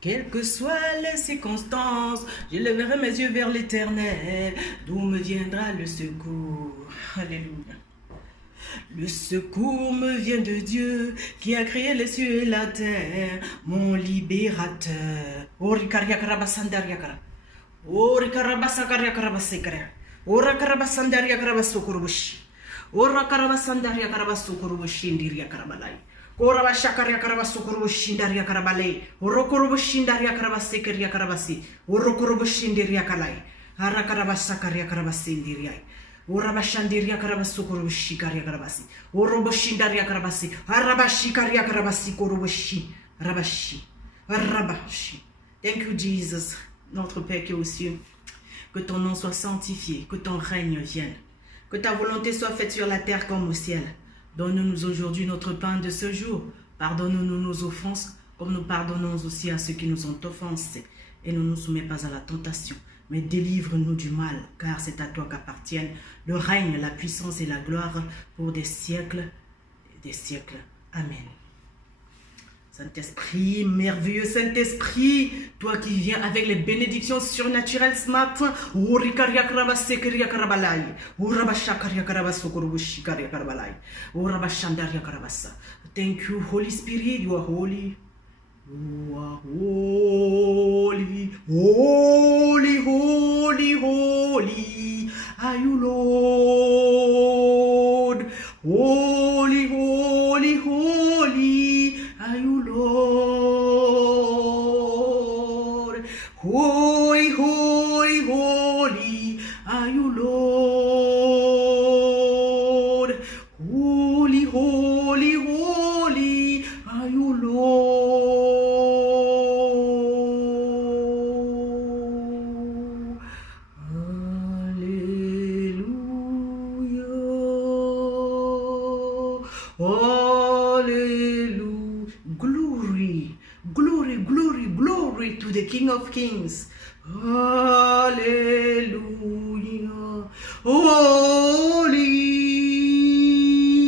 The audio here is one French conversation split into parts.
Quelles que soient les circonstances, je lèverai mes yeux vers l'Éternel, d'où me viendra le secours. Alléluia. Le secours me vient de Dieu, qui a créé les cieux et la terre, mon libérateur. Ori karabasakaria karabasekara. Ora karabasandaria karabasukurubushi. Ora karabasandaria karabasukurubushi ndiria karabalai. Ora bashakaria karabasukurubushi ndaria karabalai. Ora kurubushi ndaria karabasekeria karabasi. Ora kurubushi ndiria kalai. Ara karabasakaria karabasindiria. Ora bashandiria karabasukurubushi karia karabasi. Ora boshindaria karabasi. Arabashikaria karabasi kurubushi. Rabashi. Rabashi. Thank you, Jesus. Notre Père qui est aux cieux, que ton nom soit sanctifié, que ton règne vienne, que ta volonté soit faite sur la terre comme au ciel. Donne-nous aujourd'hui notre pain de ce jour. Pardonne-nous nos offenses, comme nous pardonnons aussi à ceux qui nous ont offensés. Et ne nous soumets pas à la tentation, mais délivre-nous du mal, car c'est à toi qu'appartiennent le règne, la puissance et la gloire pour des siècles et des siècles. Amen. Saint-Esprit, merveilleux Saint-Esprit, toi qui viens avec les bénédictions surnaturelles ce matin. Thank you, Holy Spirit, you are holy. You are holy, holy, holy, holy. Are you Lord? Holy, holy, holy. Are you Lord? Holy, holy, holy. Are you Lord? Holy, holy, holy. Are you Lord? Hallelujah. Glory, glory, glory, glory to the King of Kings. Hallelujah. Holy,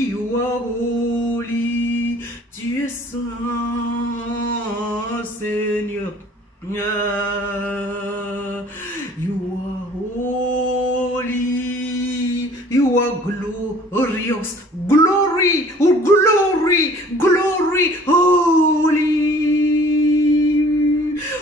you are holy. Tu es saint, Seigneur. You are holy. You are glorious. Glory, oh glory, glory, holy.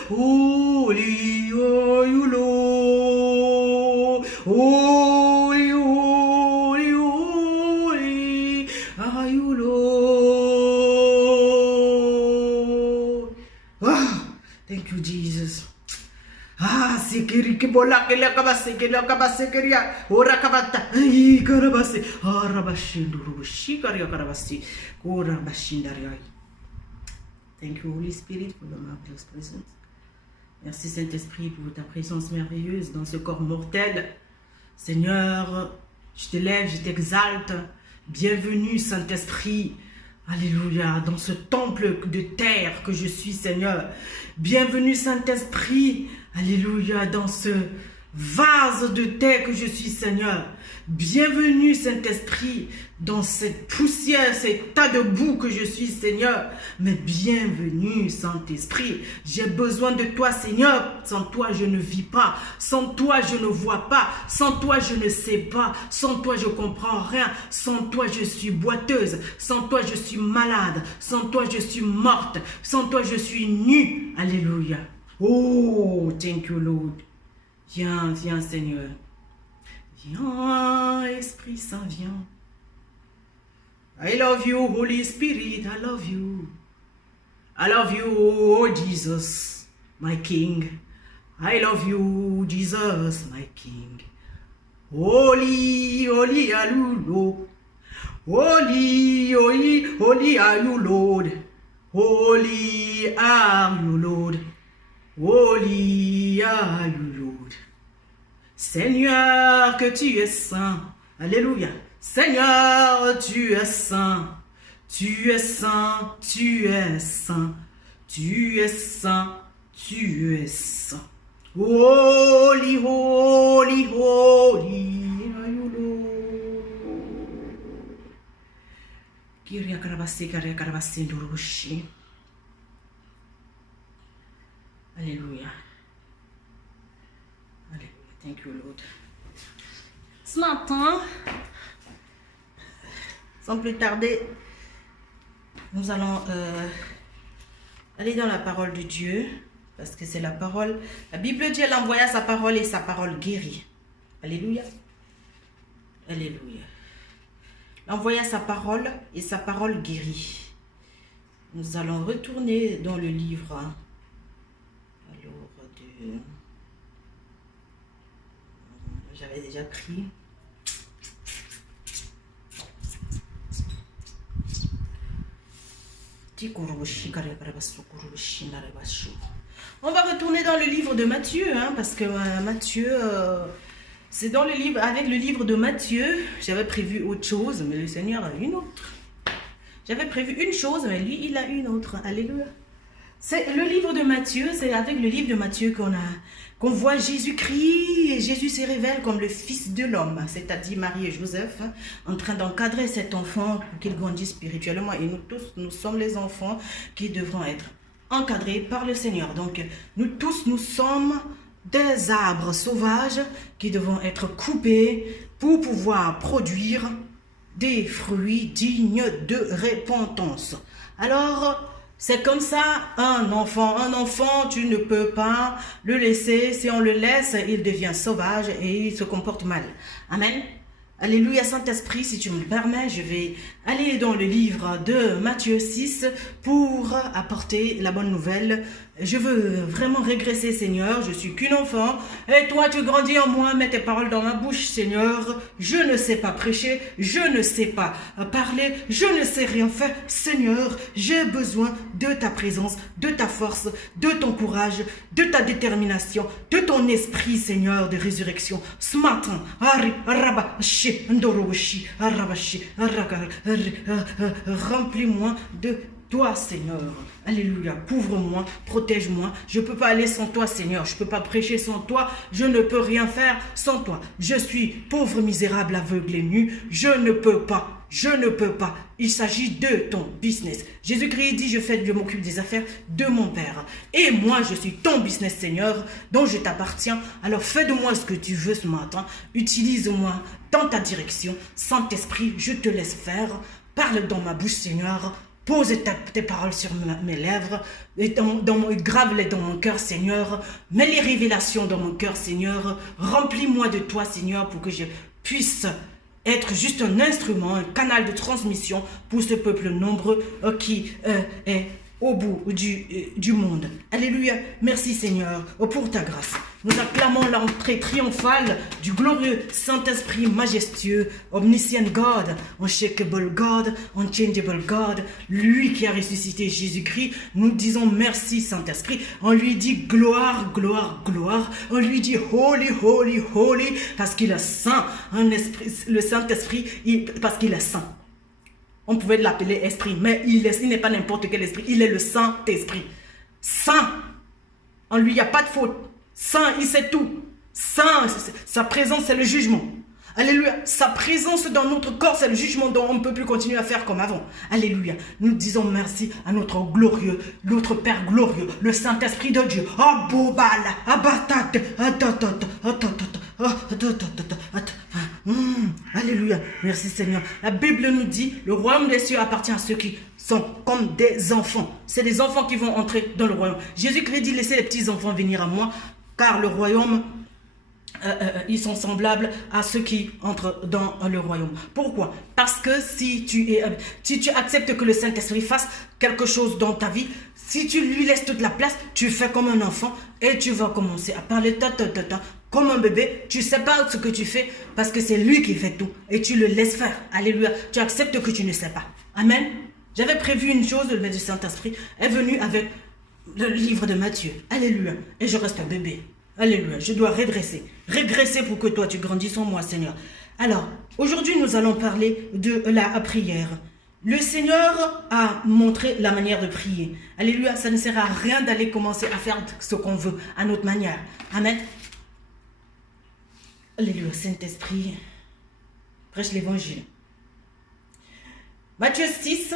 Holy are you, Lord. Holy, holy, holy are you, Lord. Ah, thank you, Jesus. Ah, sekeri kebola kela kabase kela kabase keria ora kabata ai karabase arabashinduru shikaria karabasi ora bashindaria. Thank you, Holy Spirit, for your marvelous presence. Merci, Saint-Esprit, pour ta présence merveilleuse dans ce corps mortel. Seigneur, je te lève, je t'exalte. Bienvenue, Saint-Esprit. Alléluia, dans ce temple de terre que je suis, Seigneur. Bienvenue, Saint-Esprit. Alléluia, dans ce vase de terre que je suis, Seigneur. Bienvenue, Saint-Esprit, dans cette poussière, ces tas de boue que je suis, Seigneur. Mais bienvenue, Saint-Esprit. J'ai besoin de toi, Seigneur. Sans toi, je ne vis pas. Sans toi, je ne vois pas. Sans toi, je ne sais pas. Sans toi, je ne comprends rien. Sans toi, je suis boiteuse. Sans toi, je suis malade. Sans toi, je suis morte. Sans toi, je suis nue. Alléluia. Oh, thank you, Lord. Viens, viens, Seigneur. Viens, Esprit Saint, viens. I love you, Holy Spirit, I love you. I love you, oh Jesus, my King. I love you, Jesus, my King. Holy, holy are you, Lord. Holy, holy, holy are you, Lord. Holy are you, Lord. Holy are you, Lord. Seigneur, que tu es saint. Alléluia. Seigneur, tu es saint. Tu es saint, tu es saint. Tu es saint, tu es saint. Holy, holy, holy are you, Lord. Kyria karabasi, kyria karabasi, ndurushi. Alléluia. Alléluia. Thank you, Lord. Ce matin, sans plus tarder, nous allons aller dans la parole de Dieu, parce que c'est la parole. La Bible dit, elle envoya sa parole et sa parole guérit. Alléluia. Alléluia. Elle envoya sa parole et sa parole guérit. Nous allons retourner dans le livre. Alors, j'avais déjà pris. On va retourner dans le livre de Matthieu, hein, parce que Matthieu, c'est dans le livre, avec le livre de Matthieu, j'avais prévu autre chose, mais le Seigneur a une autre. J'avais prévu une chose, mais lui, il a une autre. Alléluia. C'est le livre de Matthieu, c'est avec le livre de Matthieu qu'on voit Jésus-Christ, et Jésus se révèle comme le Fils de l'homme, c'est-à-dire Marie et Joseph, hein, en train d'encadrer cet enfant pour qu'il grandisse spirituellement. Et nous tous, nous sommes les enfants qui devront être encadrés par le Seigneur. Donc, nous tous, nous sommes des arbres sauvages qui devront être coupés pour pouvoir produire des fruits dignes de repentance. Alors, c'est comme ça, un enfant, tu ne peux pas le laisser. Si on le laisse, il devient sauvage et il se comporte mal. Amen. Alléluia, Saint-Esprit, si tu me permets, je vais aller dans le livre de Matthieu 6 pour apporter la bonne nouvelle. Je veux vraiment régresser, Seigneur. Je suis qu'une enfant. Et toi, tu grandis en moi. Mets tes paroles dans ma bouche, Seigneur. Je ne sais pas prêcher. Je ne sais pas parler. Je ne sais rien faire. Seigneur, j'ai besoin de ta présence, de ta force, de ton courage, de ta détermination, de ton esprit, Seigneur, de résurrection. Ce matin, remplis-moi de toi, Seigneur. Alléluia. Couvre-moi, protège-moi. Je ne peux pas aller sans toi, Seigneur. Je ne peux pas prêcher sans toi. Je ne peux rien faire sans toi. Je suis pauvre, misérable, aveugle et nu. Je ne peux pas. Je ne peux pas. Il s'agit de ton business. Jésus-Christ dit, je m'occupe des affaires de mon Père. Et moi, je suis ton business, Seigneur, dont je t'appartiens. Alors fais de moi ce que tu veux ce matin. Utilise-moi dans ta direction. Saint-Esprit, je te laisse faire. Parle dans ma bouche, Seigneur. Pose tes paroles sur mes lèvres, et grave-les dans mon cœur, Seigneur. Mets les révélations dans mon cœur, Seigneur. Remplis-moi de toi, Seigneur, pour que je puisse être juste un instrument, un canal de transmission pour ce peuple nombreux qui est au bout du monde. Alléluia. Merci, Seigneur, pour ta grâce. Nous acclamons l'entrée triomphale du glorieux Saint-Esprit majestueux, omniscient God, unshakable God, unchangeable God, lui qui a ressuscité Jésus-Christ. Nous disons merci, Saint-Esprit. On lui dit gloire, gloire, gloire. On lui dit holy, holy, holy, parce qu'il est saint. Le Saint-Esprit, parce qu'il est saint. On pouvait l'appeler esprit, mais il n'est pas n'importe quel esprit. Il est le Saint-Esprit. Saint. En lui, il n'y a pas de faute. Saint, il sait tout. Saint, sa présence, c'est le jugement. Alléluia. Sa présence dans notre corps, c'est le jugement dont on ne peut plus continuer à faire comme avant. Alléluia. Nous disons merci à notre glorieux, notre Père glorieux, le Saint-Esprit de Dieu. Alléluia. Merci, Seigneur. La Bible nous dit, le royaume des cieux appartient à ceux qui sont comme des enfants. C'est les enfants qui vont entrer dans le royaume. Jésus-Christ dit, laissez les petits enfants venir à moi, car le royaume, ils sont semblables à ceux qui entrent dans le royaume. Pourquoi? Parce que si tu acceptes que le Saint-Esprit fasse quelque chose dans ta vie, si tu lui laisses toute la place, tu fais comme un enfant et tu vas commencer à parler comme un bébé. Tu ne sais pas ce que tu fais parce que c'est lui qui fait tout et tu le laisses faire. Alléluia. Tu acceptes que tu ne sais pas. Amen. J'avais prévu une chose, le Saint-Esprit est venu avec le livre de Matthieu. Alléluia. Et je reste un bébé. Alléluia. Je dois régresser pour que toi tu grandisses en moi, Seigneur. Alors, aujourd'hui nous allons parler de la prière. Le Seigneur a montré la manière de prier. Alléluia. Ça ne sert à rien d'aller commencer à faire ce qu'on veut à notre manière. Amen. Alléluia. Saint-Esprit, prêche l'évangile. Matthieu 6.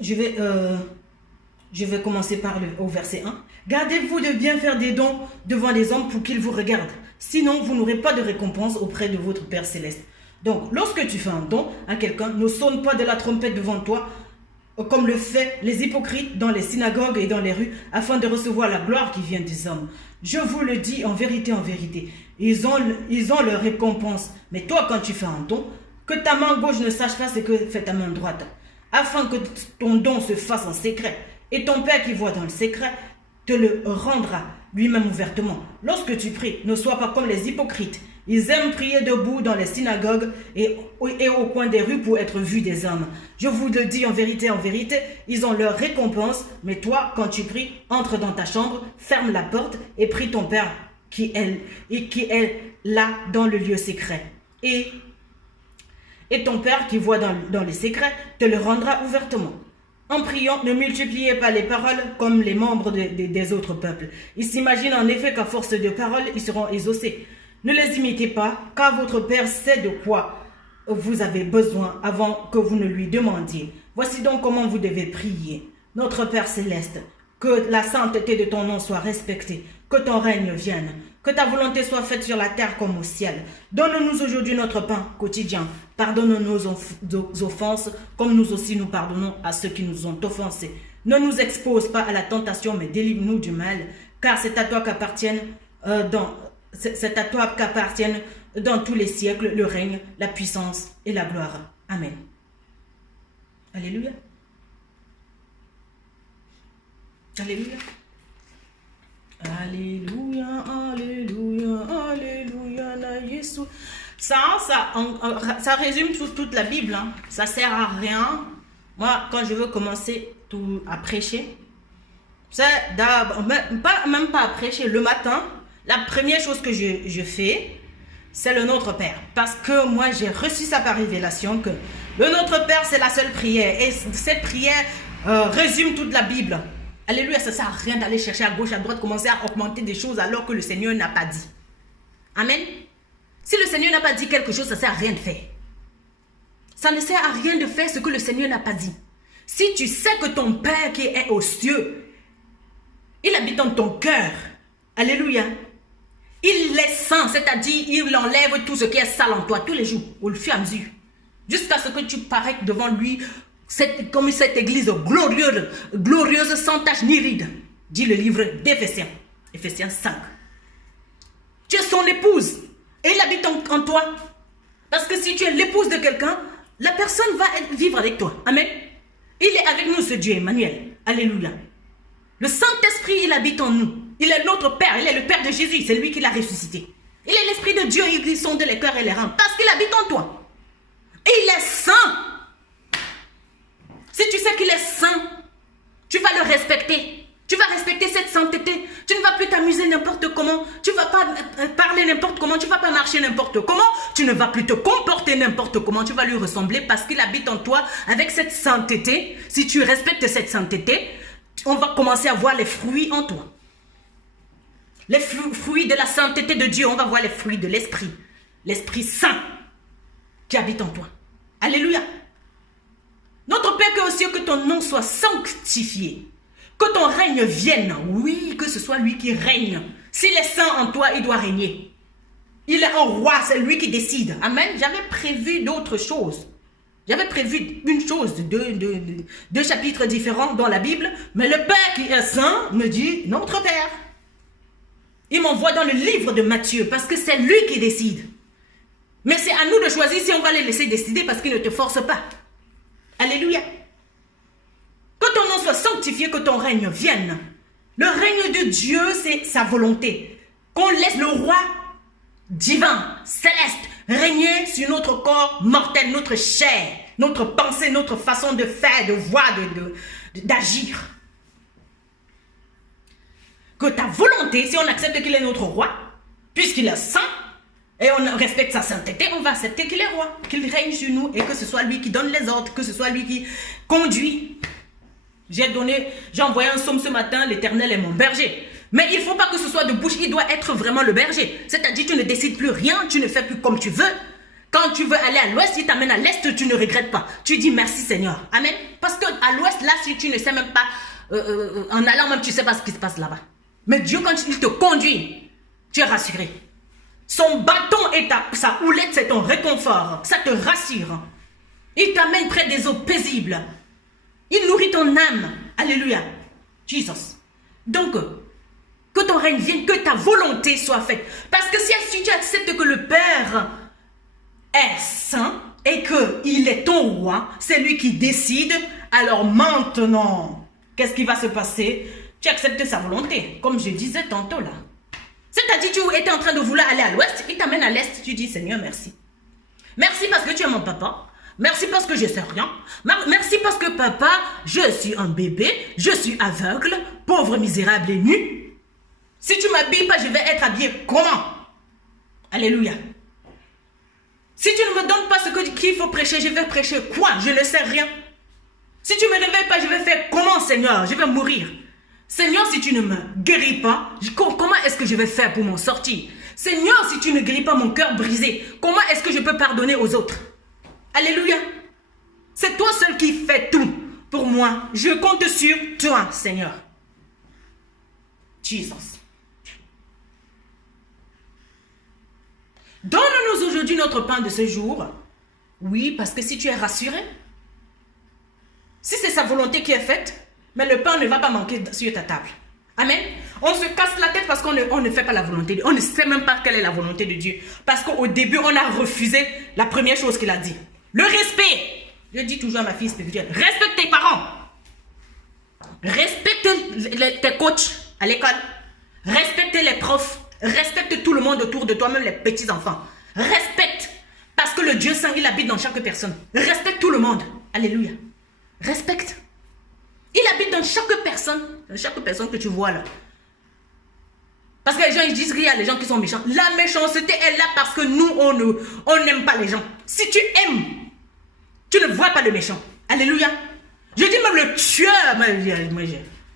Je vais Je vais commencer au verset 1. Gardez-vous de bien faire des dons devant les hommes pour qu'ils vous regardent. Sinon, vous n'aurez pas de récompense auprès de votre Père Céleste. Donc, lorsque tu fais un don à quelqu'un, ne sonne pas de la trompette devant toi, comme le fait les hypocrites dans les synagogues et dans les rues, afin de recevoir la gloire qui vient des hommes. Je vous le dis en vérité, ils ont leur récompense. Mais toi, quand tu fais un don, que ta main gauche ne sache pas ce que fait ta main droite, afin que ton don se fasse en secret. Et ton Père qui voit dans le secret te le rendra lui-même ouvertement. Lorsque tu pries, ne sois pas comme les hypocrites. Ils aiment prier debout dans les synagogues et au coin des rues pour être vus des hommes. Je vous le dis en vérité, ils ont leur récompense. Mais toi, quand tu pries, entre dans ta chambre, ferme la porte et prie ton Père qui est là dans le lieu secret. Et ton Père qui voit dans les secrets te le rendra ouvertement. En priant, ne multipliez pas les paroles comme les membres des autres peuples. Ils s'imaginent en effet qu'à force de paroles, ils seront exaucés. Ne les imitez pas, car votre Père sait de quoi vous avez besoin avant que vous ne lui demandiez. Voici donc comment vous devez prier. Notre Père Céleste, que la sainteté de ton nom soit respectée, que ton règne vienne, que ta volonté soit faite sur la terre comme au ciel. Donne-nous aujourd'hui notre pain quotidien. Pardonne nos offenses, comme nous aussi nous pardonnons à ceux qui nous ont offensés. Ne nous expose pas à la tentation, mais délivre-nous du mal, car c'est à toi qu'appartiennent dans tous les siècles le règne, la puissance et la gloire. Amen. Alléluia. Alléluia. Alléluia, alléluia, alléluia, la Jésus. Ça résume toute la Bible. Hein. Ça sert à rien. Moi, quand je veux commencer à prêcher, c'est même pas à prêcher. Le matin, la première chose que je fais, c'est le Notre Père. Parce que moi, j'ai reçu ça par révélation que le Notre Père, c'est la seule prière. Et cette prière résume toute la Bible. Alléluia, ça ne sert à rien d'aller chercher à gauche, à droite, commencer à augmenter des choses alors que le Seigneur n'a pas dit. Amen. Si le Seigneur n'a pas dit quelque chose, ça ne sert à rien de faire. Ça ne sert à rien de faire ce que le Seigneur n'a pas dit. Si tu sais que ton Père qui est aux cieux, il habite dans ton cœur. Alléluia. Il est saint, c'est-à-dire il enlève tout ce qui est sale en toi tous les jours, au fur et à mesure. Jusqu'à ce que tu paraisses devant lui comme cette église glorieuse, sans tache ni ride, dit le livre d'Éphésiens, Éphésiens 5. Tu es son épouse et il habite en toi. Parce que si tu es l'épouse de quelqu'un, la personne va vivre avec toi. Amen. Il est avec nous, ce Dieu Emmanuel. Alléluia. Le Saint-Esprit, il habite en nous. Il est notre Père, il est le Père de Jésus, c'est lui qui l'a ressuscité. Il est l'Esprit de Dieu, il sonde les cœurs et les reins, parce qu'il habite en toi. Et il est saint. Si tu sais qu'il est saint, tu vas le respecter. Tu vas respecter cette sainteté. Tu ne vas plus t'amuser n'importe comment. Tu ne vas pas parler n'importe comment. Tu ne vas pas marcher n'importe comment. Tu ne vas plus te comporter n'importe comment. Tu vas lui ressembler parce qu'il habite en toi avec cette sainteté. Si tu respectes cette sainteté, on va commencer à voir les fruits en toi. Les fruits de la sainteté de Dieu. On va voir les fruits de l'Esprit. L'Esprit Saint qui habite en toi. Alléluia. Notre Père qui est aux cieux, que ton nom soit sanctifié. Que ton règne vienne. Oui, que ce soit lui qui règne. S'il est saint en toi, il doit régner. Il est un roi, c'est lui qui décide. Amen. J'avais prévu d'autres choses. J'avais prévu une chose, deux chapitres différents dans la Bible. Mais le Père qui est saint me dit, notre Père. Il m'envoie dans le livre de Matthieu parce que c'est lui qui décide. Mais c'est à nous de choisir si on va les laisser décider parce qu'il ne te force pas. Alléluia. Que ton nom soit sanctifié, que ton règne vienne. Le règne de Dieu, c'est sa volonté. Qu'on laisse le roi divin, céleste, régner sur notre corps mortel, notre chair, notre pensée, notre façon de faire, de voir, d'agir. Que ta volonté, si on accepte qu'il est notre roi, puisqu'il est saint, et on respecte sa sainteté, on va accepter qu'il est roi, qu'il règne sur nous et que ce soit lui qui donne les ordres, que ce soit lui qui conduit. J'ai envoyé un psaume ce matin, l'Éternel est mon berger. Mais il ne faut pas que ce soit de bouche, il doit être vraiment le berger. C'est-à-dire tu ne décides plus rien, tu ne fais plus comme tu veux. Quand tu veux aller à l'ouest, il t'amène à l'est, tu ne regrettes pas. Tu dis merci Seigneur. Amen. Parce qu'à l'ouest, là, si tu ne sais même pas en allant même, tu ne sais pas ce qui se passe là-bas. Mais Dieu, quand il te conduit, tu es rassuré. Son bâton et sa houlette, c'est ton réconfort. Ça te rassure. Il t'amène près des eaux paisibles. Il nourrit ton âme. Alléluia. Jesus. Donc, que ton règne vienne, que ta volonté soit faite. Parce que si tu acceptes que le Père est saint et qu'il est ton roi, c'est lui qui décide, alors maintenant, qu'est-ce qui va se passer? Tu acceptes sa volonté, comme je disais tantôt là. C'est-à-dire, tu étais en train de vouloir aller à l'ouest, il t'amène à l'est, tu dis, Seigneur, merci. Merci parce que tu es mon papa. Merci parce que je ne sais rien. Merci parce que papa, je suis un bébé, je suis aveugle, pauvre, misérable et nu. Si tu ne m'habilles pas, je vais être habillé comment? Alléluia. Si tu ne me donnes pas ce qu'il faut prêcher, je vais prêcher quoi? Je ne sais rien. Si tu ne me réveilles pas, je vais faire comment, Seigneur? Je vais mourir. Seigneur, si tu ne me guéris pas, comment est-ce que je vais faire pour m'en sortir? Seigneur, si tu ne guéris pas mon cœur brisé, comment est-ce que je peux pardonner aux autres? Alléluia. C'est toi seul qui fais tout pour moi. Je compte sur toi, Seigneur. Jesus. Donne-nous aujourd'hui notre pain de ce jour. Oui, parce que si tu es rassuré, si c'est sa volonté qui est faite, mais le pain ne va pas manquer sur ta table. Amen. On se casse la tête parce qu'on ne fait pas la volonté de Dieu. On ne sait même pas quelle est la volonté de Dieu. Parce qu'au début, on a refusé la première chose qu'il a dit. Le respect. Je dis toujours à ma fille spirituelle, respecte tes parents. Respecte tes coachs à l'école. Respecte les profs. Respecte tout le monde autour de toi, même les petits-enfants. Respecte. Parce que le Dieu Saint, il habite dans chaque personne. Respecte tout le monde. Alléluia. Respecte. Il habite dans chaque personne que tu vois là. Parce que les gens ils disent qu'il y a les gens qui sont méchants. La méchanceté est là parce que nous, on n'aime pas les gens. Si tu aimes, tu ne vois pas le méchant. Alléluia. Je dis même le tueur.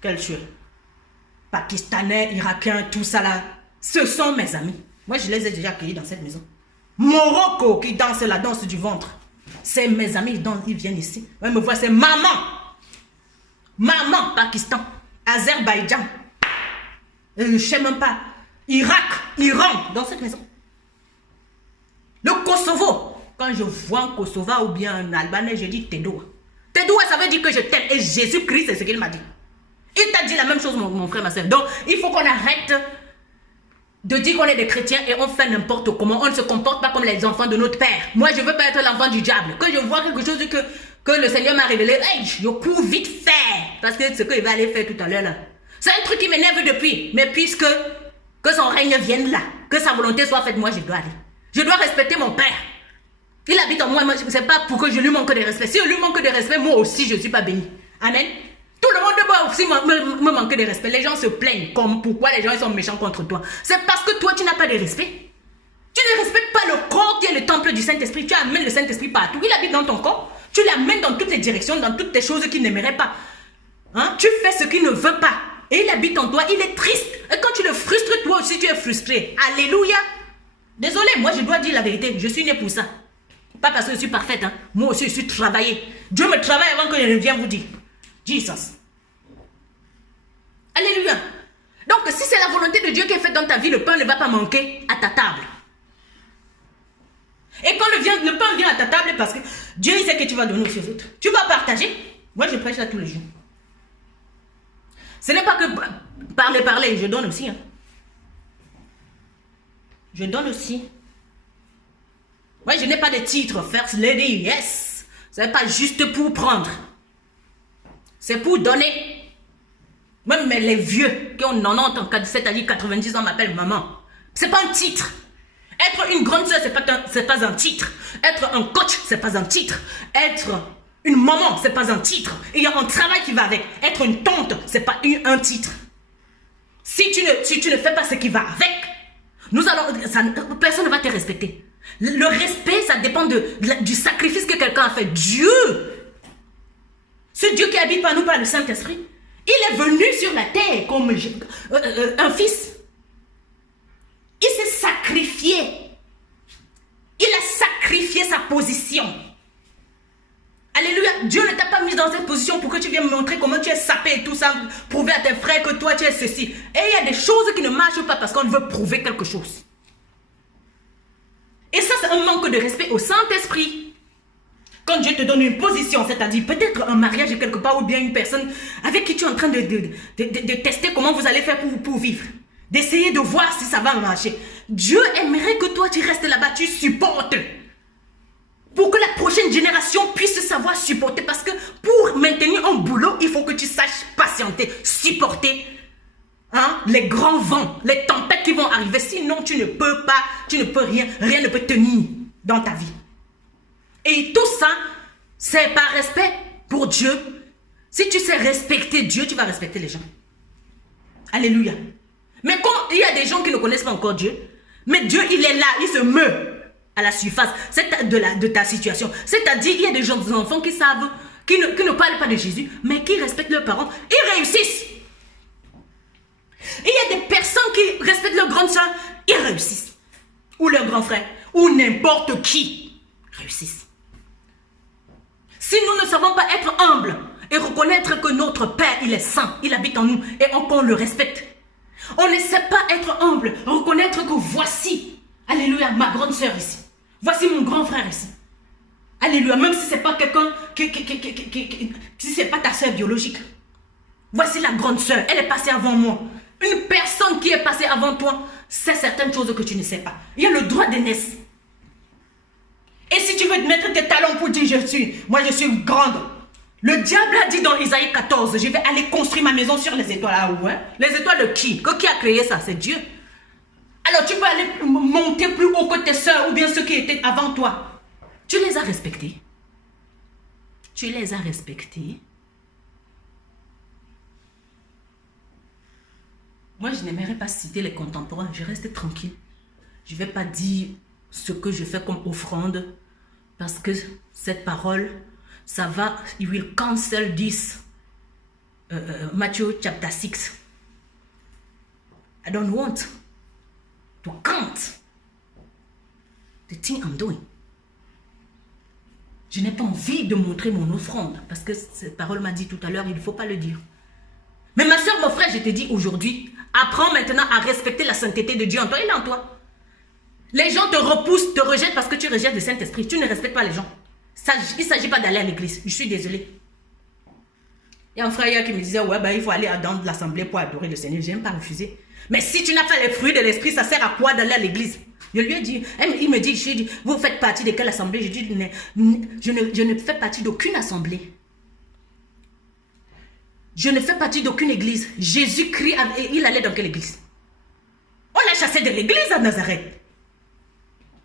Quel tueur? Pakistanais, Irakiens, tout ça là. Ce sont mes amis. Moi, je les ai déjà accueillis dans cette maison. Morocco qui danse la danse du ventre. C'est mes amis, ils viennent ici. Ils me voient, c'est maman. Maman, Pakistan, Azerbaïdjan, je ne sais même pas, Irak, Iran, dans cette maison. Le Kosovo, quand je vois un Kosovo ou bien un Albanais, je dis Tedoua. Tedoua, ça veut dire que je t'aime. Et Jésus-Christ, c'est ce qu'il m'a dit. Il t'a dit la même chose, mon frère, ma soeur. Donc, il faut qu'on arrête de dire qu'on est des chrétiens et on fait n'importe comment. On ne se comporte pas comme les enfants de notre Père. Moi, je ne veux pas être l'enfant du diable. Quand je vois quelque chose que le Seigneur m'a révélé, hey, je cours vite faire. Parce que ce qu'il va aller faire tout à l'heure là. C'est un truc qui m'énerve depuis. Mais puisque que son règne vienne là, que sa volonté soit faite, moi je dois aller. Je dois respecter mon Père. Il habite en moi, c'est pas pour que je lui manque de respect. Si je lui manque de respect, moi aussi je ne suis pas béni. Amen. Tout le monde doit aussi me manquer de respect. Les gens se plaignent comme pourquoi les gens ils sont méchants contre toi. C'est parce que toi tu n'as pas de respect. Tu ne respectes pas le corps qui est le temple du Saint-Esprit. Tu amènes le Saint-Esprit partout. Il habite dans ton corps. Tu l'amènes dans toutes les directions, dans toutes les choses qu'il n'aimerait pas. Hein? Tu fais ce qu'il ne veut pas. Et il habite en toi. Il est triste. Et quand tu le frustres, toi aussi tu es frustré. Alléluia. Désolé, moi je dois dire la vérité. Je suis né pour ça. Pas parce que je suis parfaite. Hein. Moi aussi je suis travaillée. Dieu me travaille avant que je ne vienne vous dire. Jesus. Alléluia. Donc si c'est la volonté de Dieu qui est faite dans ta vie, le pain ne va pas manquer à ta table. Et quand le pain vient à ta table, parce que Dieu il sait que tu vas donner aussi aux autres. Tu vas partager. Moi je prêche ça tous les jours. Ce n'est pas que parler, je donne aussi. Hein. Je donne aussi. Moi je n'ai pas de titre, First Lady, yes. Ce n'est pas juste pour prendre. C'est pour donner. Même les vieux qui ont 90, c'est-à-dire 90 ans m'appellent maman. Ce n'est pas un titre. Être une grande soeur, ce n'est pas un titre. Être un coach, ce n'est pas un titre. Être une maman, ce n'est pas un titre. Il y a un travail qui va avec. Être une tante, ce n'est pas un titre. Si tu ne fais pas ce qui va avec, personne ne va te respecter. Le respect, ça dépend du sacrifice que quelqu'un a fait. Dieu, ce Dieu qui habite par nous par le Saint-Esprit, il est venu sur la terre comme un fils. Il s'est sacrifié. Il a sacrifié sa position. Alléluia. Dieu ne t'a pas mis dans cette position pour que tu viennes me montrer comment tu es sapé et tout ça, prouver à tes frères que toi tu es ceci. Et il y a des choses qui ne marchent pas parce qu'on veut prouver quelque chose. Et ça, c'est un manque de respect au Saint-Esprit. Quand Dieu te donne une position, c'est-à-dire peut-être un mariage quelque part ou bien une personne avec qui tu es en train de tester comment vous allez faire pour vivre. D'essayer de voir si ça va marcher. Dieu aimerait que toi tu restes là-bas, tu supportes. Pour que la prochaine génération puisse savoir supporter. Parce que pour maintenir un boulot, il faut que tu saches patienter, supporter les grands vents, les tempêtes qui vont arriver. Sinon, tu ne peux pas, tu ne peux rien ne peut tenir dans ta vie. Et tout ça, c'est par respect pour Dieu. Si tu sais respecter Dieu, tu vas respecter les gens. Alléluia. Mais quand il y a des gens qui ne connaissent pas encore Dieu, mais Dieu, il est là, il se meut à la surface de ta situation. C'est-à-dire, il y a des gens, des enfants qui savent, qui ne parlent pas de Jésus, mais qui respectent leurs parents. Ils réussissent. Il y a des personnes qui respectent leur grande soeur, ils réussissent. Ou leur grand frère, ou n'importe qui réussissent. Si nous ne savons pas être humbles et reconnaître que notre Père, il est saint, il habite en nous et qu'on le respecte. On ne sait pas être humble, reconnaître que voici, alléluia, ma grande soeur ici. Voici mon grand frère ici. Alléluia, même si ce n'est pas quelqu'un, si ce n'est pas ta soeur biologique. Voici la grande soeur, elle est passée avant moi. Une personne qui est passée avant toi, c'est certaines choses que tu ne sais pas. Il y a le droit d'aînesse. Et si tu veux te mettre tes talons pour dire moi je suis grande. Le diable a dit dans Isaïe 14, je vais aller construire ma maison sur les étoiles. Ah ouais? Les étoiles de qui? Qui a créé ça? C'est Dieu. Alors tu peux aller monter plus haut que tes soeurs ou bien ceux qui étaient avant toi. Tu les as respectés. Tu les as respectés. Moi, je n'aimerais pas citer les contemporains. Je reste tranquille. Je ne vais pas dire ce que je fais comme offrande. Parce que cette parole, ça va, you will cancel this. Matthew chapter 6. I don't want to count the thing I'm doing. Je n'ai pas envie de montrer mon offrande. Parce que cette parole m'a dit tout à l'heure, il ne faut pas le dire. Mais ma soeur, mon frère, je te dis aujourd'hui, apprends maintenant à respecter la sainteté de Dieu en toi. Il est en toi. Les gens te repoussent, te rejettent parce que tu rejettes le Saint-Esprit. Tu ne respectes pas les gens. Il ne s'agit pas d'aller à l'église. Je suis désolée. Il y a un frère hier qui me disait, ouais, ben, il faut aller dans l'assemblée pour adorer le Seigneur. Je n'aime pas refuser. Mais si tu n'as pas les fruits de l'esprit, ça sert à quoi d'aller à l'église? Je lui ai dit, il me dit, vous faites partie de quelle assemblée? Je dis, je ne fais partie d'aucune assemblée. Je ne fais partie d'aucune église. Jésus-Christ, il allait dans quelle église? On l'a chassé de l'église à Nazareth.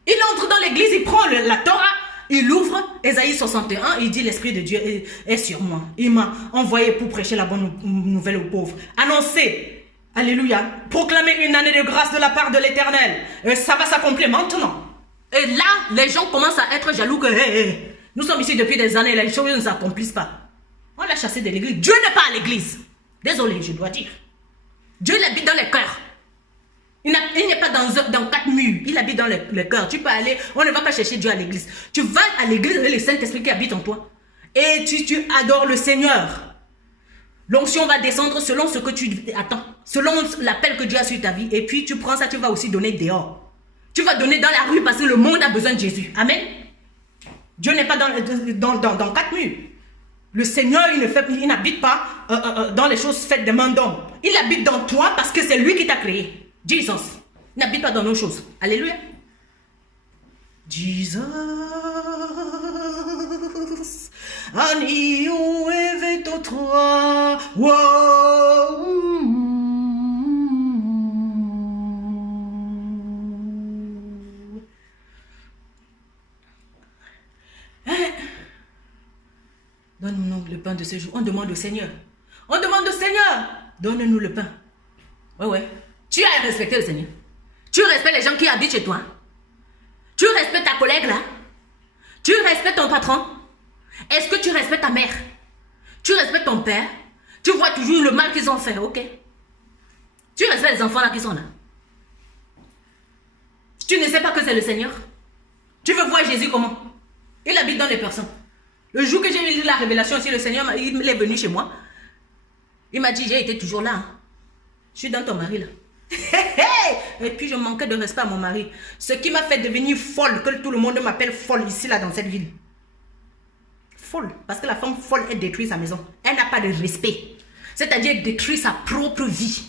Il entre dans l'église, il prend la Torah, il ouvre Ésaïe 61, il dit l'Esprit de Dieu est sur moi. Il m'a envoyé pour prêcher la bonne nouvelle aux pauvres. Annoncer, alléluia, proclamer une année de grâce de la part de l'Éternel. Ça va s'accomplir maintenant. Et là, les gens commencent à être jaloux que nous sommes ici depuis des années, les choses ne s'accomplissent pas. On l'a chassé de l'église. Dieu n'est pas à l'église. Désolé, je dois dire. Dieu habite dans les cœurs. Il n'est pas dans 4 murs. Il habite dans les cœurs. Tu peux aller, on ne va pas chercher Dieu à l'église. Tu vas à l'église avec le Saint-Esprit qui habite en toi. Et tu adores le Seigneur. L'onction va descendre selon ce que tu attends. Selon l'appel que Dieu a sur ta vie. Et puis tu prends ça, tu vas aussi donner dehors. Tu vas donner dans la rue parce que le monde a besoin de Jésus. Amen. Dieu n'est pas dans 4 murs. Le Seigneur, il n'habite pas dans les choses faites des mains d'homme. Il habite dans toi parce que c'est lui qui t'a créé. Jesus. Il n'habite pas dans nos choses. Alléluia. Jesus. Ani ou evento toi. Donne-nous le pain de ce jour. On demande au Seigneur. On demande au Seigneur. Donne-nous le pain. Ouais. Tu as respecté le Seigneur. Tu respectes les gens qui habitent chez toi. Tu respectes ta collègue là. Tu respectes ton patron. Est-ce que tu respectes ta mère? Tu respectes ton père. Tu vois toujours le mal qu'ils ont fait, ok? Tu respectes les enfants là qui sont là. Tu ne sais pas que c'est le Seigneur. Tu veux voir Jésus comment? Il habite dans les personnes. Le jour que j'ai eu la révélation aussi, le Seigneur, il est venu chez moi. Il m'a dit, j'ai été toujours là. Hein. Je suis dans ton mari là. Et puis je manquais de respect à mon mari. Ce qui m'a fait devenir folle, que tout le monde m'appelle folle ici là dans cette ville. Folle. Parce que la femme folle, elle détruit sa maison. Elle n'a pas de respect. C'est-à-dire elle détruit sa propre vie.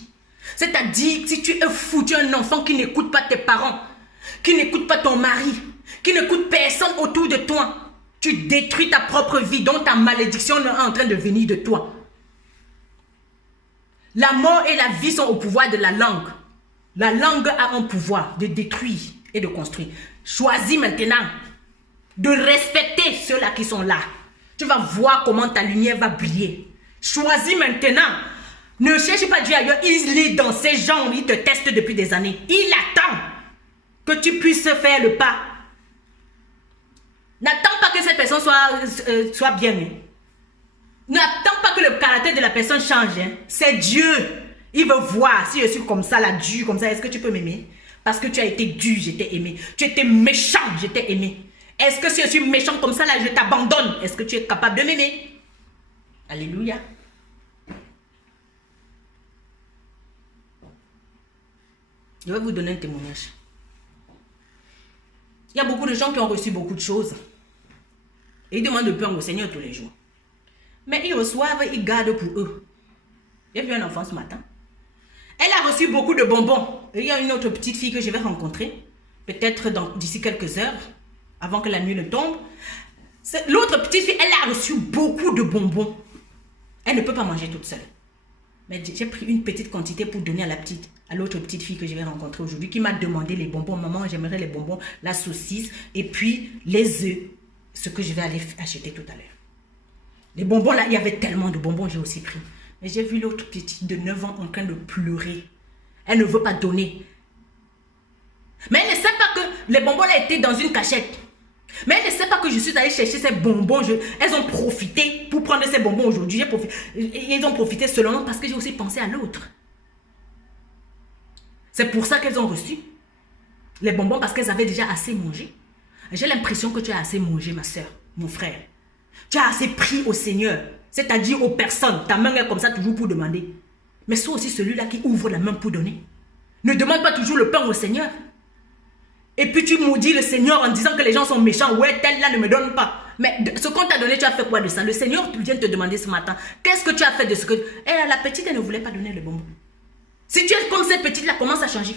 C'est-à-dire si tu es fou, tu es un enfant qui n'écoute pas tes parents, qui n'écoute pas ton mari, qui n'écoute personne autour de toi. Tu détruis ta propre vie, donc ta malédiction est en train de venir de toi. La mort et la vie sont au pouvoir de la langue. La langue a un pouvoir de détruire et de construire. Choisis maintenant de respecter ceux-là qui sont là. Tu vas voir comment ta lumière va briller. Choisis maintenant. Ne cherche pas Dieu ailleurs. Il est dans ces gens, il te teste depuis des années. Il attend que tu puisses faire le pas. N'attends pas que cette personne soit bien. N'attends pas que le caractère de la personne change. Hein. C'est Dieu. Il veut voir si je suis comme ça, là, dur, comme ça. Est-ce que tu peux m'aimer? Parce que tu as été dur, je t'ai aimé. Tu étais méchant, je t'ai aimé. Est-ce que si je suis méchant comme ça, là, je t'abandonne? Est-ce que tu es capable de m'aimer? Alléluia. Je vais vous donner un témoignage. Il y a beaucoup de gens qui ont reçu beaucoup de choses. Et ils demandent de pain au Seigneur tous les jours. Mais ils reçoivent, ils gardent pour eux. J'ai vu un enfant ce matin. Elle a reçu beaucoup de bonbons. Et il y a une autre petite fille que je vais rencontrer. Peut-être d'ici quelques heures. Avant que la nuit ne tombe. L'autre petite fille, elle a reçu beaucoup de bonbons. Elle ne peut pas manger toute seule. Mais j'ai pris une petite quantité pour donner à l'autre petite fille que je vais rencontrer aujourd'hui, qui m'a demandé les bonbons. Maman, j'aimerais les bonbons, la saucisse et puis les œufs. Ce que je vais aller acheter tout à l'heure. Les bonbons là, il y avait tellement de bonbons, j'ai aussi pris. Mais j'ai vu l'autre petite de 9 ans en train de pleurer. Elle ne veut pas donner. Mais elle ne sait pas que les bonbons là étaient dans une cachette. Mais elle ne sait pas que je suis allée chercher ces bonbons. Elles ont profité pour prendre ces bonbons aujourd'hui. Ils ont profité seulement parce que j'ai aussi pensé à l'autre. C'est pour ça qu'elles ont reçu les bonbons, parce qu'elles avaient déjà assez mangé. J'ai l'impression que tu as assez mangé, ma soeur, mon frère. Tu as assez pris au Seigneur. C'est-à-dire aux personnes. Ta main est comme ça toujours pour demander. Mais sois aussi celui-là qui ouvre la main pour donner. Ne demande pas toujours le pain au Seigneur. Et puis tu maudis le Seigneur en disant que les gens sont méchants. Ouais, tel là ne me donne pas. Mais ce qu'on t'a donné, tu as fait quoi de ça? Le Seigneur vient te demander ce matin. Qu'est-ce que tu as fait de ce que... La petite, elle ne voulait pas donner le bonbon. Si tu es comme cette petite-là, commence à changer.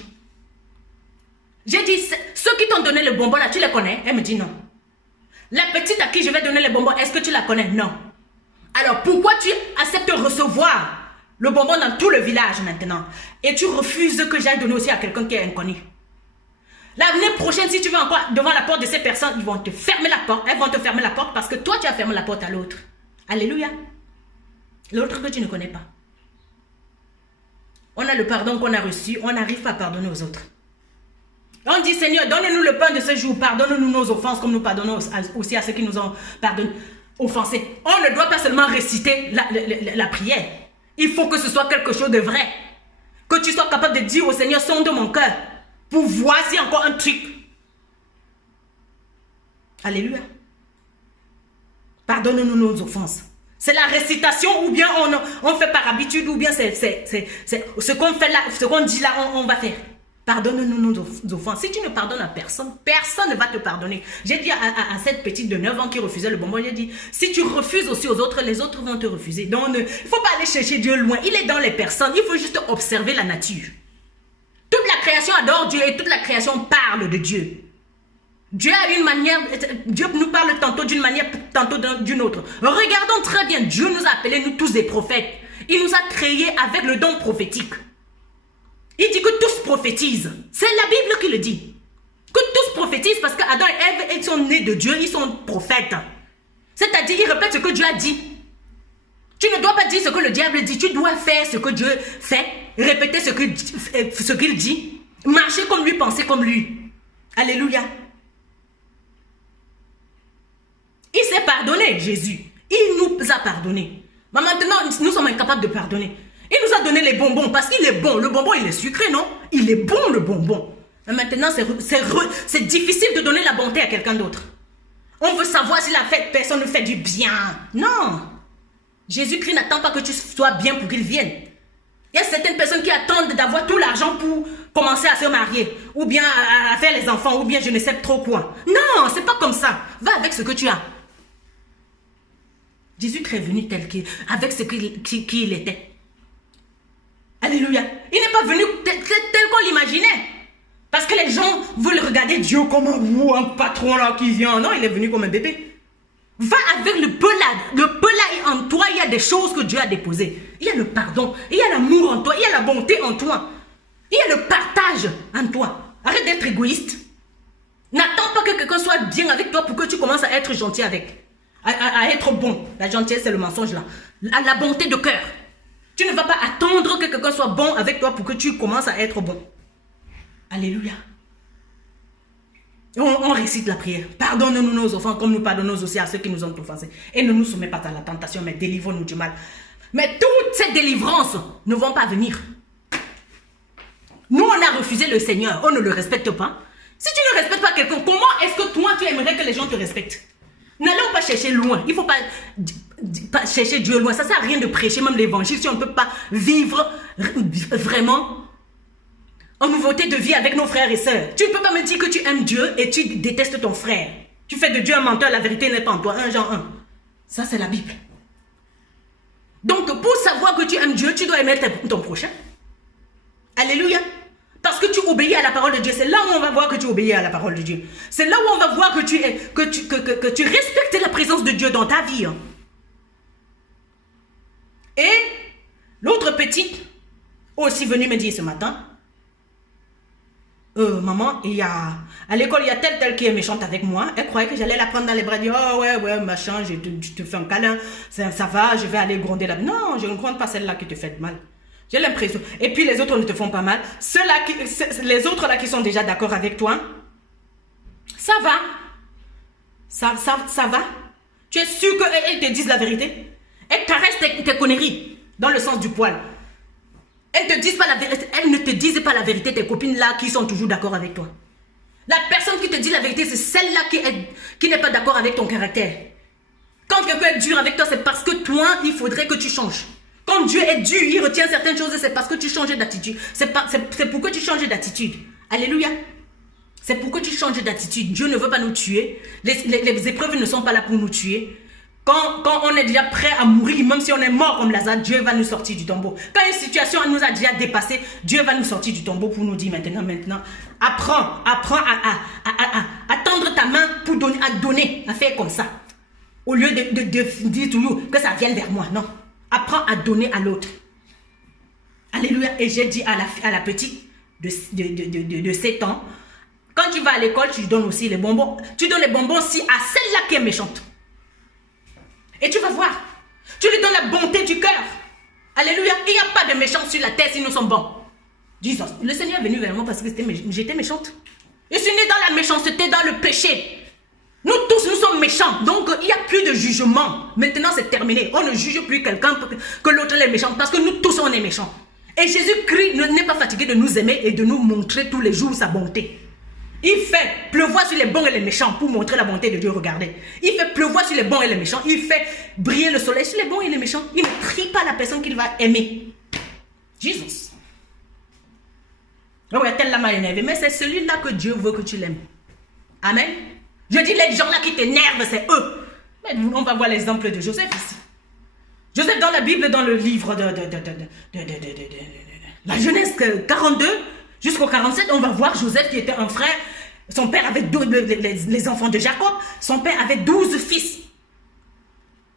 J'ai dit, ceux qui t'ont donné le bonbon là, tu les connais? Elle me dit non. La petite à qui je vais donner les bonbons, est-ce que tu la connais? Non. Alors pourquoi tu acceptes de recevoir le bonbon dans tout le village maintenant et tu refuses que j'aille donner aussi à quelqu'un qui est inconnu? L'année prochaine, si tu vas encore devant la porte de ces personnes, ils vont te fermer la porte. Elles vont te fermer la porte parce que toi, tu as fermé la porte à l'autre. Alléluia. L'autre que tu ne connais pas. On a le pardon qu'on a reçu, on n'arrive pas à pardonner aux autres. On dit, Seigneur, donne-nous le pain de ce jour, pardonne-nous nos offenses comme nous pardonnons aussi à ceux qui nous ont offensés. On ne doit pas seulement réciter la prière. Il faut que ce soit quelque chose de vrai. Que tu sois capable de dire au Seigneur, sonde mon cœur, pour voir s'il y a encore un truc. Alléluia. Pardonne-nous nos offenses. C'est la récitation ou bien on fait par habitude ou bien c'est ce qu'on fait là, ce qu'on dit là, on va faire. Pardonne-nous nos offenses. Si tu ne pardonnes à personne, personne ne va te pardonner. J'ai dit à cette petite de 9 ans qui refusait le bonbon, j'ai dit, si tu refuses aussi aux autres, les autres vont te refuser. Donc, il ne faut pas aller chercher Dieu loin. Il est dans les personnes. Il faut juste observer la nature. Toute la création adore Dieu et toute la création parle de Dieu. Dieu a une manière, Dieu nous parle tantôt d'une manière, tantôt d'une autre. Regardons très bien, Dieu nous a appelés, nous tous des prophètes. Il nous a créés avec le don prophétique. Il dit que tous prophétisent. C'est la Bible qui le dit. Que tous prophétisent parce qu'Adam et Ève, ils sont nés de Dieu, ils sont prophètes. C'est-à-dire, ils répètent ce que Dieu a dit. Tu ne dois pas dire ce que le diable dit, tu dois faire ce que Dieu fait, répéter ce qu'il dit, marcher comme lui, penser comme lui. Alléluia. Il s'est pardonné, Jésus. Il nous a pardonné. Mais maintenant, nous sommes incapables de pardonner. Il nous a donné les bonbons parce qu'il est bon. Le bonbon, il est sucré, non? Il est bon, le bonbon. Mais maintenant, c'est difficile de donner la bonté à quelqu'un d'autre. On veut savoir si la personne nous fait du bien. Non. Jésus-Christ n'attend pas que tu sois bien pour qu'il vienne. Il y a certaines personnes qui attendent d'avoir tout l'argent pour commencer à se marier, ou bien à faire les enfants, ou bien je ne sais trop quoi. Non, c'est pas comme ça. Va avec ce que tu as. Jésus-Christ est venu avec ce qu'il était. Alléluia. Il n'est pas venu tel qu'on l'imaginait. Parce que les gens veulent regarder Dieu comme un patron là qui vient. Non, il est venu comme un bébé. Va avec le peu là en toi, il y a des choses que Dieu a déposées. Il y a le pardon, il y a l'amour en toi, il y a la bonté en toi. Il y a le partage en toi. Arrête d'être égoïste. N'attends pas que quelqu'un soit bien avec toi pour que tu commences à être gentil avec. À être bon. La gentillesse, c'est le mensonge là. La bonté de cœur. Tu ne vas pas attendre que quelqu'un soit bon avec toi pour que tu commences à être bon. Alléluia. On récite la prière. Pardonne-nous nos offenses comme nous pardonnons aussi à ceux qui nous ont offensés. Et ne nous soumets pas à la tentation, mais délivre-nous du mal. Mais toutes ces délivrances ne vont pas venir. Nous, on a refusé le Seigneur. On ne le respecte pas. Si tu ne respectes pas quelqu'un, comment est-ce que toi, tu aimerais que les gens te respectent? N'allons pas chercher loin. Il ne faut pas chercher Dieu loin. Ça ne sert à rien de prêcher même l'évangile si on ne peut pas vivre vraiment en nouveauté de vie avec nos frères et sœurs. Tu ne peux pas me dire que tu aimes Dieu et tu détestes ton frère. Tu fais de Dieu un menteur, la vérité n'est pas en toi. 1 Jean 1. Ça, c'est la Bible. Donc, pour savoir que tu aimes Dieu, tu dois aimer ton prochain. Alléluia. Parce que tu obéis à la parole de Dieu. C'est là où on va voir que tu obéis à la parole de Dieu. C'est là où on va voir que tu respectes la présence de Dieu dans ta vie. Et l'autre petite, aussi venue me dire ce matin, maman, à l'école, il y a telle qui est méchante avec moi. Elle croyait que j'allais la prendre dans les bras et dire, oh ouais, machin, je te fais un câlin, ça va, je vais aller gronder là. Non, je ne gronde pas celle-là qui te fait mal. J'ai l'impression. Et puis les autres ne te font pas mal. Les autres là qui sont déjà d'accord avec toi, ça va. Ça va. Tu es sûr qu'elles te disent la vérité? Elles caressent tes conneries dans le sens du poil. Elles ne te disent pas la vérité, tes copines là qui sont toujours d'accord avec toi. La personne qui te dit la vérité, c'est celle-là qui n'est pas d'accord avec ton caractère. Quand quelqu'un est dur avec toi, c'est parce que toi, il faudrait que tu changes. Quand Dieu est dur, il retient certaines choses, c'est parce que tu changes d'attitude. C'est pour que tu changes d'attitude. Alléluia. C'est pour que tu changes d'attitude. Dieu ne veut pas nous tuer. Les épreuves ne sont pas là pour nous tuer. Quand on est déjà prêt à mourir, même si on est mort comme Lazare, Dieu va nous sortir du tombeau. Quand une situation nous a déjà dépassé, Dieu va nous sortir du tombeau pour nous dire maintenant, apprends à tendre ta main pour donner, à faire comme ça. Au lieu de dire toujours que ça vienne vers moi, non. Apprends à donner à l'autre. Alléluia. Et j'ai dit à la petite de 7 ans, quand tu vas à l'école, tu donnes aussi les bonbons. Tu donnes les bonbons aussi à celle-là qui est méchante. Et tu vas voir. Tu lui donnes la bonté du cœur. Alléluia. Il n'y a pas de méchants sur la terre si nous sommes bons. Jesus. Le Seigneur est venu vers moi parce que j'étais méchante. Je suis née dans la méchanceté, dans le péché. Nous tous, nous sommes méchants. Donc, il n'y a plus de jugement. Maintenant, c'est terminé. On ne juge plus quelqu'un que l'autre est méchant. Parce que nous tous, on est méchants. Et Jésus-Christ n'est pas fatigué de nous aimer et de nous montrer tous les jours sa bonté. Il fait pleuvoir sur les bons et les méchants pour montrer la bonté de Dieu. Regardez. Il fait pleuvoir sur les bons et les méchants. Il fait briller le soleil sur les bons et les méchants. Il ne trie pas la personne qu'il va aimer. Jésus. Oh ouais, tel-là m'a énervé. Mais c'est celui-là que Dieu veut que tu l'aimes. Amen. Je dis les gens là qui t'énervent, c'est eux. Mais on va voir l'exemple de Joseph ici. Joseph dans la Bible, dans le livre de la Genèse 42 jusqu'au 47, on va voir Joseph qui était un frère. Son père avait les enfants de Jacob. Son père avait 12 fils.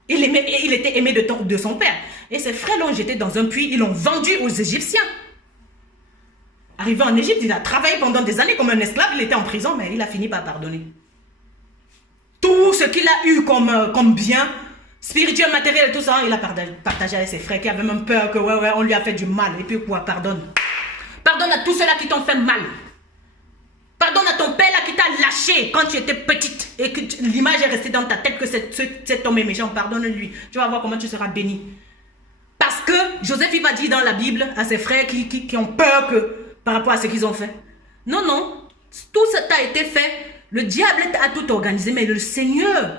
Il était aimé de son père. Et ses frères l'ont jeté dans un puits. Ils l'ont vendu aux Égyptiens. Arrivé en Égypte, il a travaillé pendant des années comme un esclave. Il était en prison, mais il a fini par pardonner. Tout ce qu'il a eu comme bien, spirituel, matériel et tout ça, il a partagé avec ses frères qui avaient même peur que on lui a fait du mal. Et puis quoi, pardonne. Pardonne à tous ceux-là qui t'ont fait mal. Pardonne à ton père là qui t'a lâché quand tu étais petite et que l'image est restée dans ta tête que cet homme est méchant. Pardonne-lui. Tu vas voir comment tu seras béni. Parce que Joseph, il va dire dans la Bible à ses frères qui ont peur par rapport à ce qu'ils ont fait. Non, tout ça t'a été fait. Le diable a tout organisé, mais le Seigneur,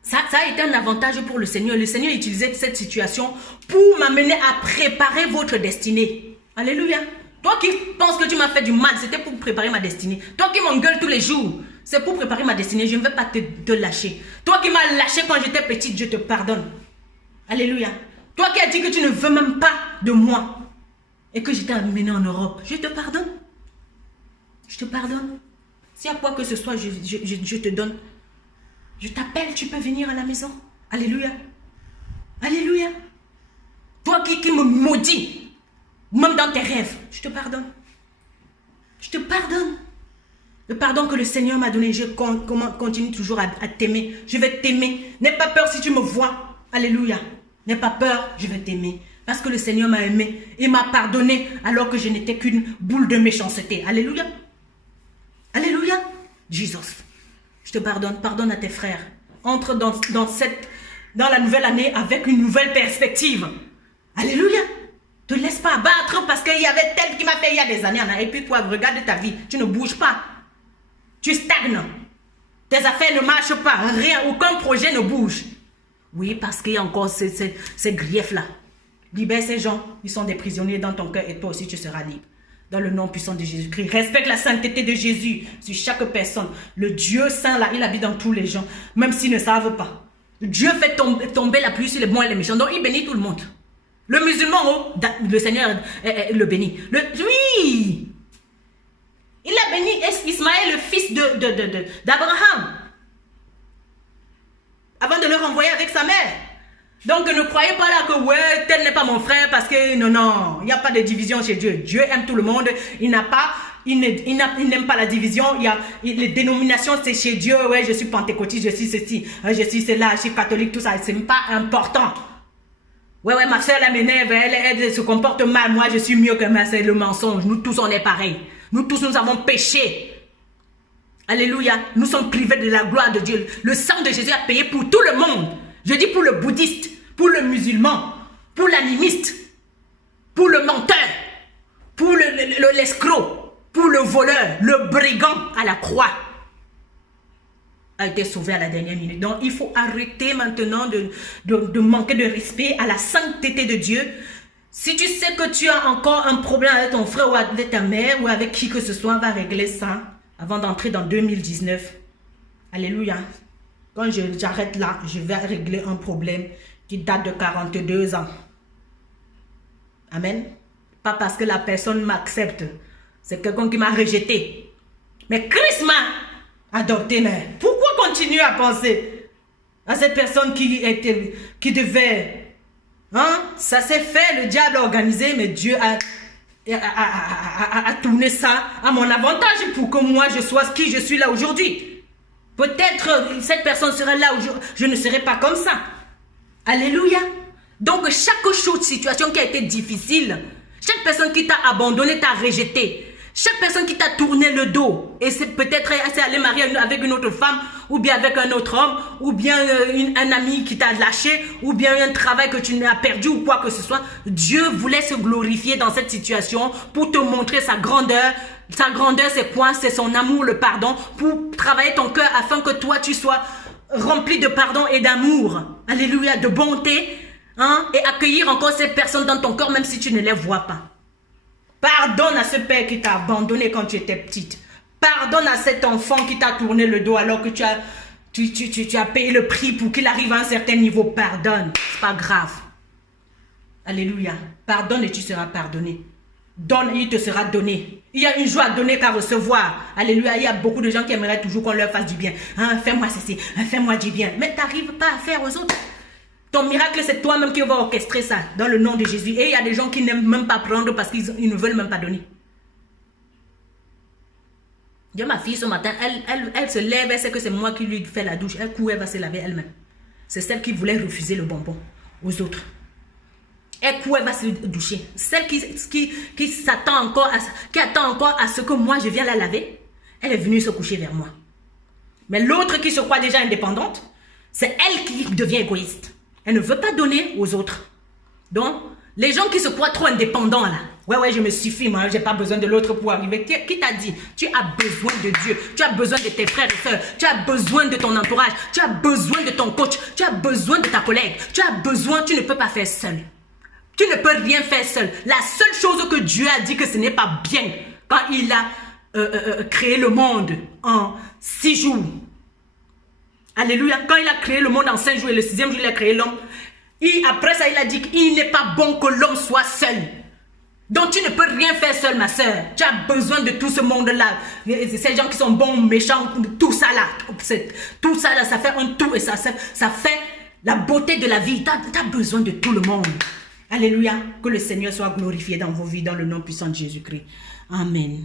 ça a été un avantage pour le Seigneur. Le Seigneur utilisait cette situation pour m'amener à préparer votre destinée. Alléluia. Toi qui penses que tu m'as fait du mal, c'était pour préparer ma destinée. Toi qui m'engueules tous les jours, c'est pour préparer ma destinée. Je ne vais pas te lâcher. Toi qui m'as lâché quand j'étais petite, je te pardonne. Alléluia. Toi qui as dit que tu ne veux même pas de moi et que je t'ai amené en Europe, je te pardonne. Je te pardonne. S'il y a quoi que ce soit, je te donne. Je t'appelle, tu peux venir à la maison. Alléluia. Alléluia. Toi qui me maudis, même dans tes rêves, je te pardonne. Je te pardonne. Le pardon que le Seigneur m'a donné, je continue toujours à t'aimer. Je vais t'aimer. N'aie pas peur si tu me vois. Alléluia. N'aie pas peur, je vais t'aimer. Parce que le Seigneur m'a aimé. Il m'a pardonné alors que je n'étais qu'une boule de méchanceté. Alléluia. Alléluia. Jesus. Je te pardonne. Pardonne à tes frères. Entre dans la nouvelle année avec une nouvelle perspective. Alléluia. Ne te laisse pas abattre parce qu'il y avait tel qui m'a fait il y a des années. Et puis toi, regarde ta vie. Tu ne bouges pas. Tu stagnes. Tes affaires ne marchent pas. Rien, aucun projet ne bouge. Oui, parce qu'il y a encore ces griefs-là. Libère ces gens. Ils sont des prisonniers dans ton cœur et toi aussi tu seras libre. Dans le nom puissant de Jésus-Christ. Respecte la sainteté de Jésus sur chaque personne. Le Dieu saint là, il habite dans tous les gens. Même s'ils ne savent pas. Dieu fait tomber la pluie sur les bons et les méchants. Donc il bénit tout le monde. Le musulman, oh, le Seigneur le bénit. Oui. Il a béni Ismaël, le fils d'Abraham. Avant de le renvoyer avec sa mère. Donc ne croyez pas là que ouais, tel n'est pas mon frère parce que non, il n'y a pas de division chez Dieu. Dieu aime tout le monde. Il n'aime pas la division. Les dénominations, c'est chez Dieu. Ouais, je suis pentecôtiste, je suis ceci, je suis cela, je suis catholique, tout ça. C'est pas important. Ouais, ma soeur, elle m'énerve, elle se comporte mal. Moi, je suis mieux que moi, c'est le mensonge. Nous tous, on est pareils. Nous tous, nous avons péché. Alléluia. Nous sommes privés de la gloire de Dieu. Le sang de Jésus a payé pour tout le monde. Je dis pour le bouddhiste, pour le musulman, pour l'animiste, pour le menteur, pour l'escroc, pour le voleur, le brigand à la croix. A été sauvé à la dernière minute. Donc, il faut arrêter maintenant de manquer de respect à la sainteté de Dieu. Si tu sais que tu as encore un problème avec ton frère ou avec ta mère ou avec qui que ce soit, va régler ça avant d'entrer dans 2019. Alléluia. Quand j'arrête là, je vais régler un problème qui date de 42 ans. Amen. Pas parce que la personne m'accepte. C'est quelqu'un qui m'a rejeté. Mais Christ m'a adopté. Mais pourquoi continuer à penser à cette personne qui devait... Hein? Ça s'est fait, le diable a organisé, mais Dieu a tourné ça à mon avantage pour que moi je sois qui je suis là aujourd'hui. Peut-être cette personne serait là où je ne serais pas comme ça. Alléluia. Donc chaque chose, situation qui a été difficile, chaque personne qui t'a abandonné, t'a rejeté, chaque personne qui t'a tourné le dos, et c'est peut-être allé marier avec une autre femme, ou bien avec un autre homme, ou bien un ami qui t'a lâché, ou bien un travail que tu as perdu, ou quoi que ce soit. Dieu voulait se glorifier dans cette situation pour te montrer sa grandeur. Sa grandeur, c'est quoi? C'est son amour, le pardon, pour travailler ton cœur afin que toi, tu sois rempli de pardon et d'amour. Alléluia, de bonté, hein, et accueillir encore ces personnes dans ton cœur, même si tu ne les vois pas. Pardonne à ce père qui t'a abandonné quand tu étais petite. Pardonne à cet enfant qui t'a tourné le dos alors que tu as payé le prix pour qu'il arrive à un certain niveau. Pardonne, c'est pas grave. Alléluia. Pardonne et tu seras pardonné. Donne et il te sera donné. Il y a une joie à donner qu'à recevoir. Alléluia. Il y a beaucoup de gens qui aimeraient toujours qu'on leur fasse du bien. Hein, fais-moi ceci, hein, fais-moi du bien. Mais tu n'arrives pas à faire aux autres. Ton miracle, c'est toi-même qui vas orchestrer ça dans le nom de Jésus. Et il y a des gens qui n'aiment même pas prendre parce qu'ils ne veulent même pas donner. Dieu, ma fille, ce matin, elle se lève, elle sait que c'est moi qui lui fais la douche. Elle court, elle va se laver elle-même. C'est celle qui voulait refuser le bonbon aux autres. Elle court, elle va se doucher. Celle qui s'attend encore, qui attend encore à ce que moi je viens la laver, elle est venue se coucher vers moi. Mais l'autre qui se croit déjà indépendante, c'est elle qui devient égoïste. Elle ne veut pas donner aux autres. Donc, Les gens qui se croient trop indépendants là. Ouais, je me suffis, moi, j'ai pas besoin de l'autre pour arriver. Qui t'a dit? Tu as besoin de Dieu, tu as besoin de tes frères et sœurs, tu as besoin de ton entourage, tu as besoin de ton coach, tu as besoin de ta collègue, tu ne peux pas faire seul. Tu ne peux rien faire seul. La seule chose que Dieu a dit que ce n'est pas bien quand il a créé le monde en 6 jours. Alléluia. Quand il a créé le monde en 5 jours et le 6e jour, il a créé l'homme. Après ça, il a dit qu'il n'est pas bon que l'homme soit seul. Donc tu ne peux rien faire seul, ma soeur. Tu as besoin de tout ce monde-là. Ces gens qui sont bons, méchants, tout ça là. Tout ça là, ça fait un tout et ça fait la beauté de la vie. Tu as besoin de tout le monde. Alléluia. Que le Seigneur soit glorifié dans vos vies, dans le nom puissant de Jésus-Christ. Amen.